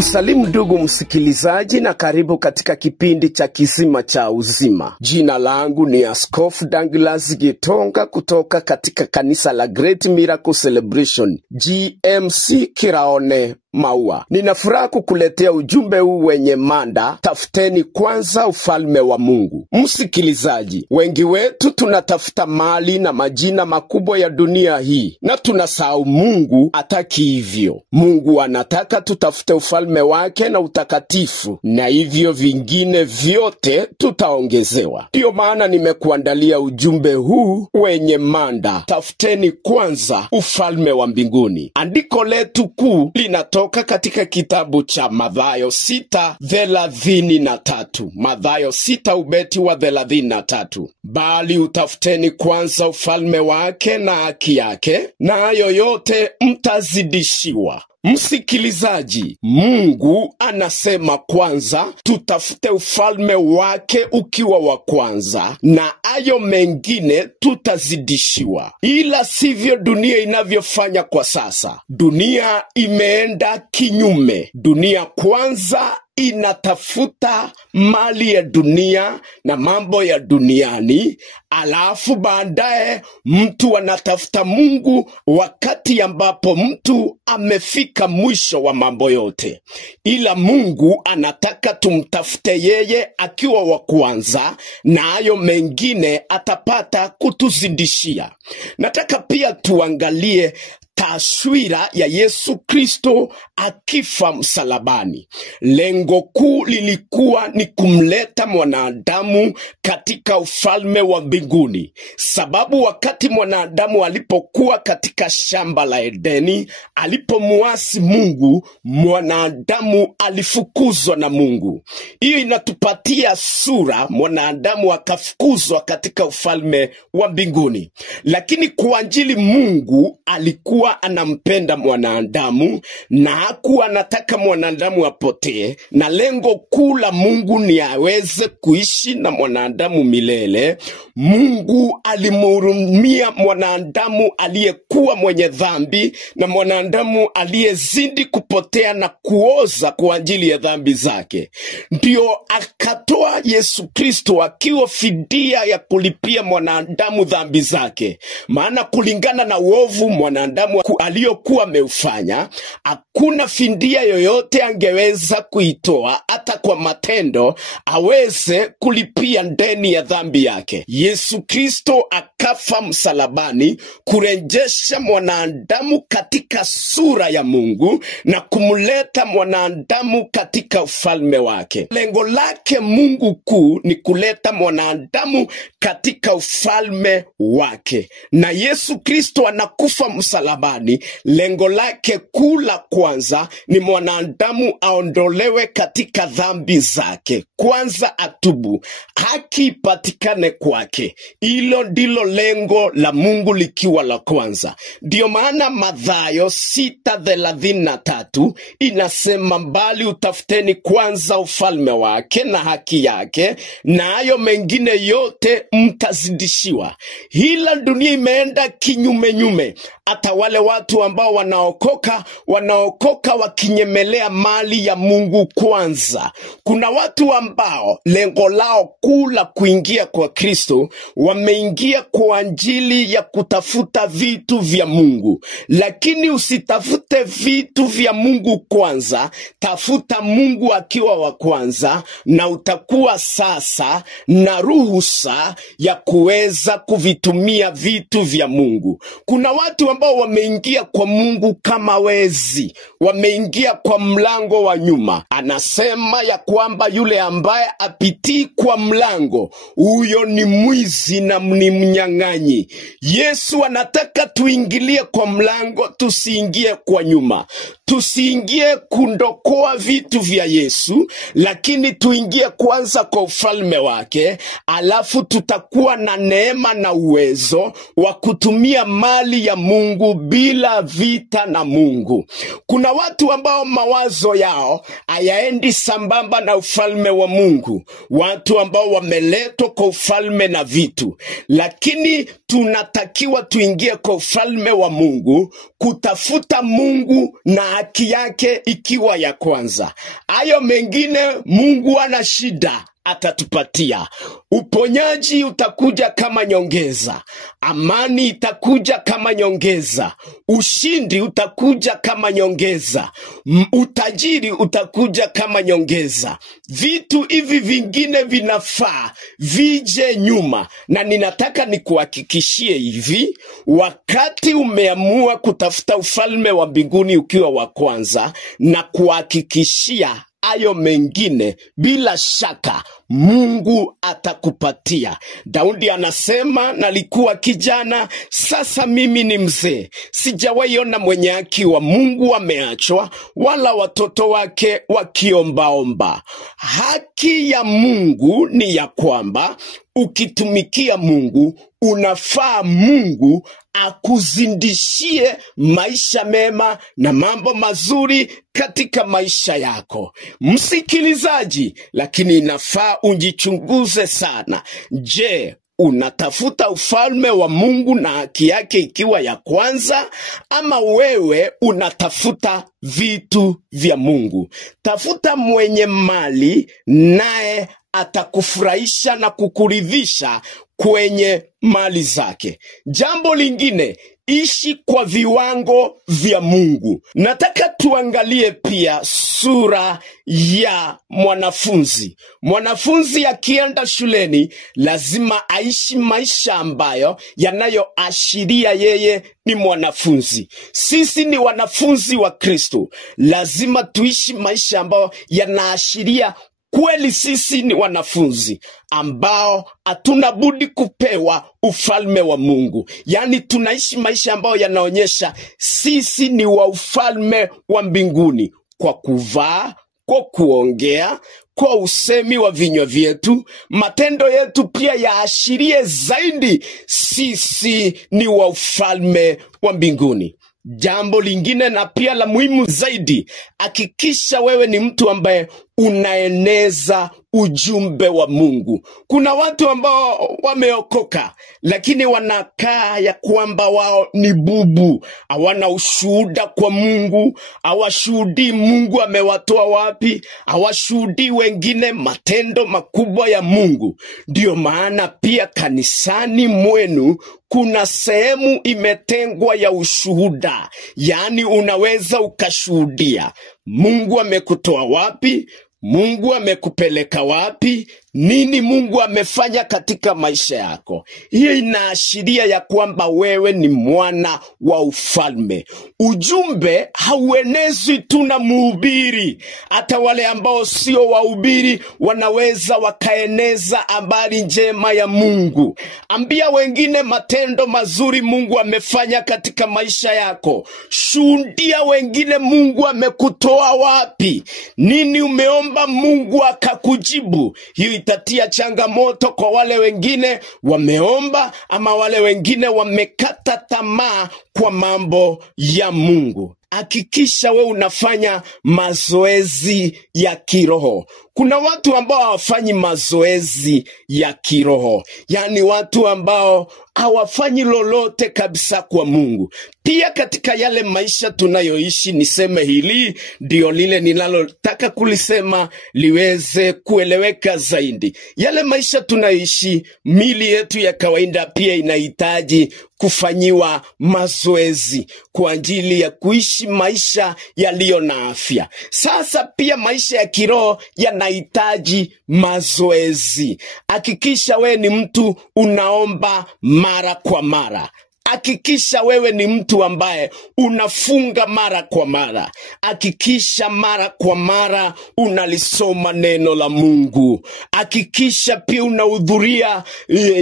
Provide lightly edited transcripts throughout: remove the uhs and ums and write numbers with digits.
Ninakusalimu ndugu msikilizaji na karibu katika kipindi cha Kisima cha Uzima. Jina langu ni Askofu Douglas Gitonga kutoka katika kanisa la Great Miracle Celebration GMC Kiraone Maua. Ninafuraha kukuletea ujumbe huu wenye mada, tafuteni kwanza ufalme wa Mungu. Msikilizaji, wengi wetu tunatafuta mali na majina makubwa ya dunia hii, na tunasahau Mungu hataki hivyo. Mungu anataka tutafute ufalme wake na utakatifu, na hivyo vingine vyote tutaongezewa. Ndio maana nimekuandalia ujumbe huu wenye mada, tafuteni kwanza ufalme wa mbinguni. Andiko letu kuu linatoka katika kitabu cha Mathayo 6:33. Mathayo 6 ubeti wa 33. Bali utafuteni kwanza ufalme wake na haki yake, na hayo yote mtazidishiwa. Msikilizaji, Mungu anasema kwanza tutafute ufalme wake ukiwa wa kwanza, na hayo mengine tutazidishiwa. Ila sivyo dunia inavyofanya kwa sasa. Dunia imeenda kinyume. Dunia kwanza inatafuta mali ya dunia na mambo ya duniani, alafu baadaye mtu anatafuta Mungu wakati ambapo mtu amefika mwisho wa mambo yote. Ila Mungu anataka tumtafute yeye akiwa wa kwanza, na hayo mengine atapata kutuzidishia. Nataka pia tuangalie taswira ya Yesu Kristo akifa msalabani. Lengo kuu lilikuwa ni kumleta mwanadamu katika ufalme wa mbinguni. Sababu wakati mwanadamu alipokuwa katika shamba la Edeni, alipomuasi Mungu, mwanadamu alifukuzwa na Mungu. Hiyo inatupatia sura, mwanadamu akafukuzwa katika ufalme wa mbinguni. Lakini kwa ajili Mungu alikuwa anampenda mwanadamu na hakuwa anataka mwanadamu apotee, na lengo kuu la Mungu ni aweze kuishi na mwanadamu milele. Mungu alimhurumia mwanadamu aliyekuwa mwenye dhambi na mwanadamu aliyezidi kupotea na kuoza kwa ajili ya dhambi zake. Ndio akatoa Yesu Kristo akiwa fidia ya kulipia mwanadamu dhambi zake. Maana kulingana na uovu mwanadamu aliyokuwa ameufanya, hakuna fidia yoyote angeweza kuitoa hata kwa matendo aweze kulipia deni ya dhambi yake. Yesu Kristo akafa msalabani kurejesha mwanadamu katika sura ya Mungu na kumleta mwanadamu katika ufalme wake. Lengo lake Mungu kuu ni kuleta mwanadamu katika ufalme wake, na Yesu Kristo anakufa msalabani. Lengo lake kuu la kwanza ni mwanadamu aondolewe katika dhambi zake. Kwanza atubu, haki ipatikane kwake. Hilo ndilo lengo la Mungu likiwa la kwanza. Ndio maana Mathayo 6:33 inasema, bali utafuteni kwanza ufalme wake na haki yake, na hayo mengine yote mtazidishiwa. Hila dunia imeenda kinyume. Hata wale watu ambao wanaokoka wakinyemelea mali ya Mungu kwanza. Kuna watu ambao lengo lao kuu la kuingia kwa Kristo, wameingia kwa ajili ya kutafuta vitu vya Mungu. Lakini usitafute vitu vya Mungu kwanza, tafuta Mungu akiwa wa kwanza, na utakuwa sasa na ruhusa ya kuweza kuvitumia vitu vya Mungu. Kuna watu ambao wameingia kwa Mungu kama wezi, wameingia kwa mlango wa nyuma. Anasema ya kwamba yule ambaye apitii kwa mlango, huyo ni mwizi na ni mnyang'anyi. Yesu anataka tuingilie kwa mlango, tusiingie kwa nyuma. Tusiingie kundokoa vitu vya Yesu, lakini tuingie kwanza kwa ufalme wake, alafu tutakuwa na neema na uwezo wa kutumia mali ya Mungu bila vita na Mungu. Kuna watu ambao mawazo yao hayaendi sambamba na ufalme wa Mungu, watu ambao wameletwa kwa ufalme na vitu. Lakini tunatakiwa tuingie kwa ufalme wa Mungu, kutafuta Mungu na haki yake ikiwa ya kwanza. Hayo mengine Mungu ana shida, atatupatia. Uponyaji utakuja kama nyongeza, amani itakuja kama nyongeza, ushindi utakuja kama nyongeza, utajiri utakuja kama nyongeza. Vitu hivi vingine vinafaa vije nyuma, na ninataka nikuhakikishie hivi, wakati umeamua kutafuta ufalme wa mbinguni ukiwa wa kwanza, na kuhakikishia hayo mengine bila shaka Mungu atakupatia. Daudi anasema, nalikuwa kijana, sasa mimi ni mzee, sijawahi ona mwenye haki wa Mungu ameachwa, wala watoto wake wakiombaomba. Haki ya Mungu ni ya kwamba ukitumikia Mungu, unafaa Mungu akuzindishie maisha mema na mambo mazuri katika maisha yako. Msikilizaji, lakini inafaa unjichunguze sana. Je, unatafuta ufalme wa Mungu na haki yake ikiwa ya kwanza, ama wewe unatafuta vitu vya Mungu? Tafuta mwenye mali, naye atakufurahisha na kukuridhisha kwenye mali zake. Jambo lingine, ishi kwa viwango vya Mungu. Nataka tuangalie pia sura ya mwanafunzi. Mwanafunzi akienda shuleni lazima aishi maisha ambayo yanayoashiria yeye ni mwanafunzi. Sisi ni wanafunzi wa Kristo, lazima tuishi maisha ambayo yanaashiria kweli sisi ni wanafunzi ambao hatuna budi kupewa ufalme wa Mungu. Yani tunaishi maisha ambayo yanaonyesha sisi ni wa ufalme wa mbinguni, kwa kuvaa, kwa kuongea, kwa usemi wa vinywa vyetu, matendo yetu pia yaashirie zaidi sisi ni wa ufalme wa mbinguni. Jambo lingine na pia la muhimu zaidi, hakikisha wewe ni mtu ambaye unaeneza ujumbe wa Mungu. Kuna watu ambao wameokoka, lakini wanakaa ya kwamba wao ni bubu, hawana ushuhuda kwa Mungu, hawashuhudii Mungu amewatoa wapi, hawashuhudii wengine matendo makubwa ya Mungu. Ndio maana pia kanisani mwenu kuna sehemu imetengwa ya ushuhuda, yani unaweza ukashuhudia Mungu amekutoa wapi, Mungu amekupeleka wapi, nini Mungu amefanya katika maisha yako. Hiyo inaashiria ya kwamba wewe ni mwana wa ufalme. Ujumbe hauenezwi tu na mhubiri. Hata wale ambao sio wahubiri wanaweza wakaeneza habari njema ya Mungu. Ambia wengine matendo mazuri Mungu amefanya katika maisha yako. Shuhudia wengine Mungu amekutoa wapi, nini umeomba Mungu akakujibu. Hiyo itatia changamoto kwa wale wengine wameomba, ama wale wengine wamekata tamaa kwa mambo ya Mungu. Hakikisha we unafanya mazoezi ya kiroho. Kuna watu ambao hawafanyi mazoezi ya kiroho, yani watu ambao hawafanyi lolote kabisa kwa Mungu. Pia katika yale maisha tunayoishi, niseme hili ndio lile ninalotaka kulisema liweze kueleweka zaidi. Yale maisha tunayoishi, mili yetu ya kawaida pia inahitaji kufanyiwa mazoezi kwa ajili ya kuishi maisha yaliyo na afya. Sasa pia maisha ya kiroho yanahitaji mazoezi. Hakikisha wewe ni mtu unaomba mara kwa mara. Hakikisha wewe ni mtu ambaye unafunga mara kwa mara. Hakikisha mara kwa mara unalisoma neno la Mungu. Hakikisha pia unahudhuria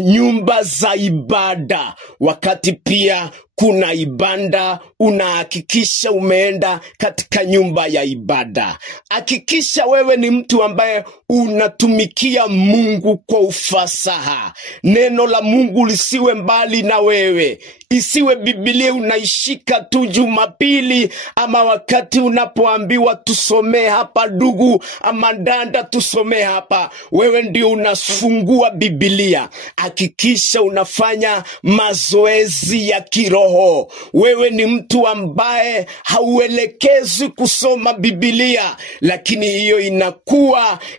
nyumba za ibada. Wakati pia kuna ibada, unahakikisha umeenda katika nyumba ya ibada. Hakikisha wewe ni mtu ambaye unatumikia Mungu kwa ufasaha. Neno la Mungu lisiwe mbali na wewe. Isiwe Biblia unaishika tu Jumapili ama wakati unapoambiwa tusomee hapa ndugu ama dada tusomee hapa, wewe ndio unafungua Biblia. Hakikisha unafanya mazoezi ya kiroho. Wewe ni mtu ambaye hauelekezwi kusoma Biblia, lakini hiyo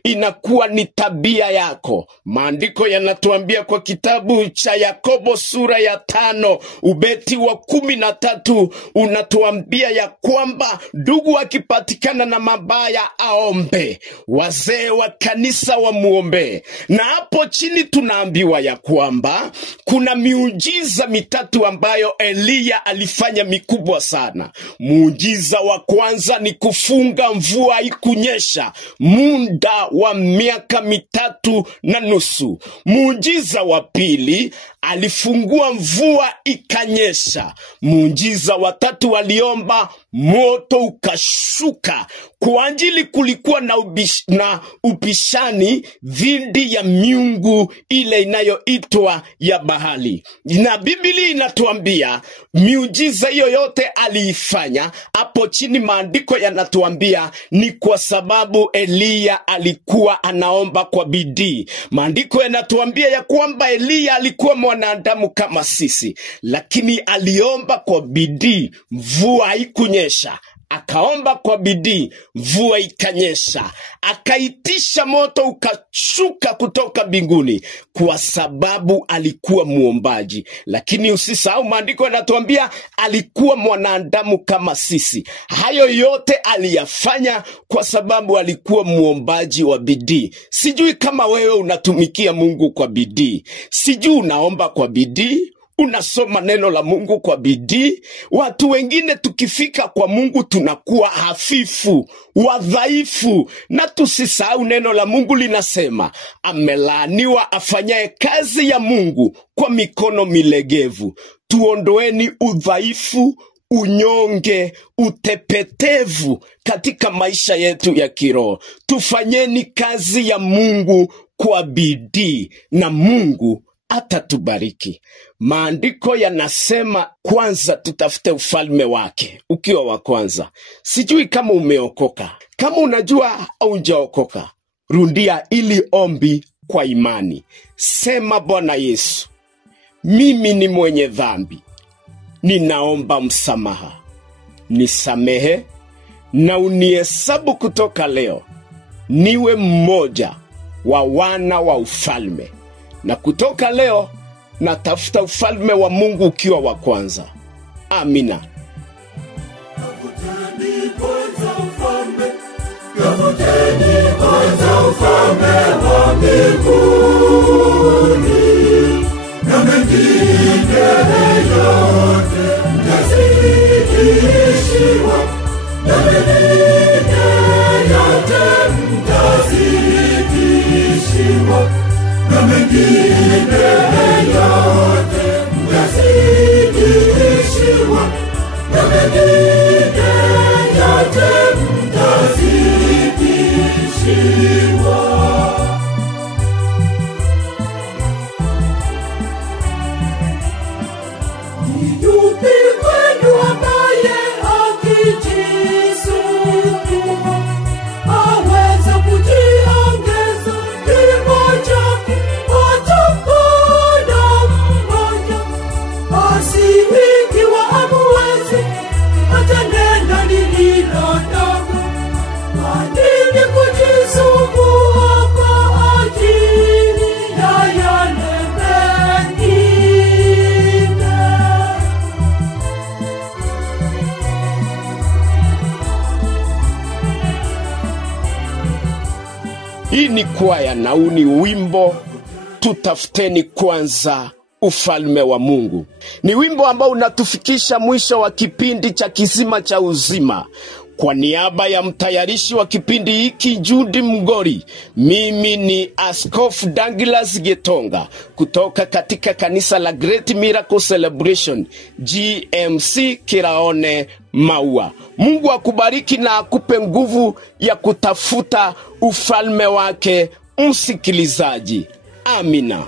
inakuwa ni tabia yako. Maandiko yanatuambia kwa kitabu cha Yakobo sura ya 5 ubeti wa 13 unatuambia ya kwamba ndugu akipatikana na mabaya aombe, wazee wa kanisa wamuombe. Na hapo chini tunaambiwa ya kwamba kuna miujiza mitatu ambayo Eliya alifanya mikubwa sana. Muujiza wa kwanza ni kufunga mvua haikunyesha muda wa miaka 3.5. Muujiza wa pili alifungua mvua ikanyesha. Muujiza wa tatu aliomba moto ukashuka. Kwa ajili kulikuwa na upishani dhidi ya miungu ile inayoitwa ya Bahali. Na Biblia inatuambia miujiza hiyo yote aliifanya. Hapo chini maandiko yanatuambia ni kwa sababu Eliya alikuwa anaomba kwa bidii. Maandiko yanatuambia ya kwamba Eliya alikuwa mwanadamu kama sisi, lakini aliomba kwa bidii, mvua haikunyesha. Akaomba kwa bidii, mvua ikanyesha. Akaitisha moto ukashuka kutoka mbinguni, kwa sababu alikuwa muombaji. Lakini usisahau maandiko yanatuambia alikuwa mwanadamu kama sisi. Hayo yote aliyafanya kwa sababu alikuwa muombaji wa bidii. Sijui kama wewe unatumikia Mungu kwa bidii. Sijui unaomba kwa bidii, unasoma neno la Mungu kwa bidii. Watu wengine tukifika kwa Mungu tunakuwa hafifu, wadhaifu. Na tusisahau neno la Mungu linasema, amelaaniwa afanyaye kazi ya Mungu kwa mikono milegevu. Tuondoeni udhaifu, unyonge, utepetevu katika maisha yetu ya kiroho. Tufanyeni kazi ya Mungu kwa bidii na Mungu atatubariki. Maandiko yanasema kwanza tutafute ufalme wake ukiwa wa kwanza. Sijui kama umeokoka. Kama unajua au hujaokoka, rudia ili ombi kwa imani. Sema, Bwana Yesu, mimi ni mwenye dhambi. Ninaomba msamaha. Nisamehe na unihesabu kutoka leo niwe mmoja wa wana wa ufalme. Na kutoka leo natafuta ufalme wa Mungu ukiwa wa kwanza. Amina. Tafuteni kwanza ufalme wa mbinguni, na mengine yote mtazidishiwa. Na mengine yote mtazidishiwa. Na mengine yote mtazidishiwa. Na mengine yote mtazidishiwa. Ni yupi kwenu ambaye akijisukuma aweza kujiongeza kimo chake atapanda mmoja? Basi ikiwa hamuwezi, hata neno lililo dogo, kwa nini kujisumbua kwa ajili ya yale mengine? Hii ni kwaya na uni wimbo tutafuteni kwanza ufalme wa Mungu. Ni wimbo ambao unatufikisha mwisho wa kipindi cha Kisima cha Uzima. Kwa niaba ya mtayarishi wa kipindi hiki Judy Mgori, mimi ni Askofu Douglas Getonga kutoka katika kanisa la Great Miracle Celebration GMC Kiraone Maua. Mungu akubariki na akupe nguvu ya kutafuta ufalme wake, msikilizaji. Amina.